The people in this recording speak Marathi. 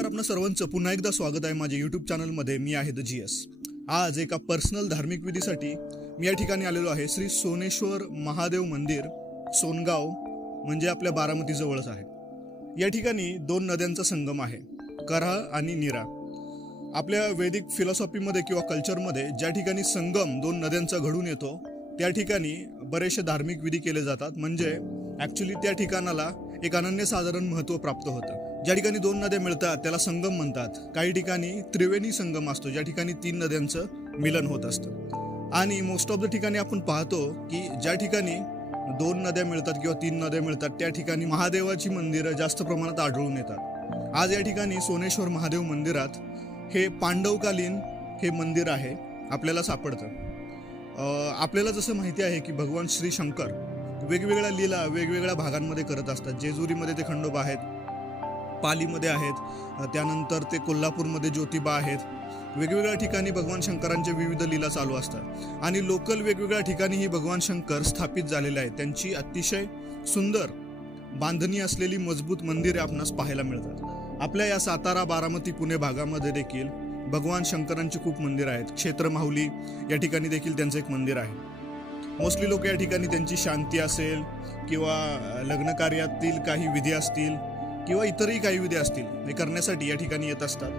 नमस्कार, आपणा सर्वांचं पुन्हा एकदा स्वागत आहे माझ्या यूट्यूब चॅनलमध्ये। मी आहे द जीएस। आज एका पर्सनल धार्मिक विधीसाठी मी या ठिकाणी आलेलो आहे। श्री सोनेश्वर महादेव मंदिर, सोनगाव म्हणजे आपल्या बारामती जवळच आहे। या ठिकाणी दोन नद्यांचा संगम आहे, करहा आणि नीरा। आपल्या वैदिक फिलॉसॉफीमध्ये किंवा कल्चरमध्ये ज्या ठिकाणी संगम दोन नद्यांचा घडून येतो त्या ठिकाणी बरेचसे धार्मिक विधी केले जातात। म्हणजे ॲक्च्युअली त्या ठिकाणाला एक अनन्यसाधारण महत्त्व प्राप्त होतं। ज्या ठिकाणी दोन नद्या मिळतात त्याला संगम म्हणतात। काही ठिकाणी त्रिवेणी संगम असतो, ज्या ठिकाणी तीन नद्यांचं मिलन होत असतं। आणि मोस्ट ऑफ द ठिकाणी आपण पाहतो की ज्या ठिकाणी दोन नद्या मिळतात किंवा तीन नद्या मिळतात त्या ठिकाणी महादेवाची मंदिरं जास्त प्रमाणात आढळून येतात। आज या ठिकाणी सोनेश्वर महादेव मंदिरात हे पांडवकालीन हे मंदिर आहे आपल्याला सापडतं। आपल्याला जसं माहिती आहे की भगवान श्री शंकर वेगवेगळ्या लीला वेगवेगळ्या भागांमध्ये करत असतात। जेजुरीमध्ये ते खंडोबा आहेत, पालीमध्ये आहेत, त्यानंतर ते कोल्हापूरमध्ये ज्योतिबा आहेत। वेगवेगळ्या ठिकाणी भगवान शंकरांचे विविध लीला चालू असतात आणि लोकल वेगवेगळ्या ठिकाणीही भगवान शंकर स्थापित झालेले आहेत। त्यांची अतिशय सुंदर बांधणी असलेली मजबूत मंदिरे आपणास पाहायला मिळतात। आपल्या या सातारा, बारामती, पुणे भागामध्ये देखील भगवान शंकरांची खूप मंदिरं आहेत। क्षेत्र माहुली या ठिकाणी देखील त्यांचं एक मंदिर आहे। मोस्टली लोक या ठिकाणी त्यांची शांती असेल किंवा लग्न कार्यातील काही विधी असतील किंवा इतरही काही विधी असतील हे करण्यासाठी या ठिकाणी येत असतात।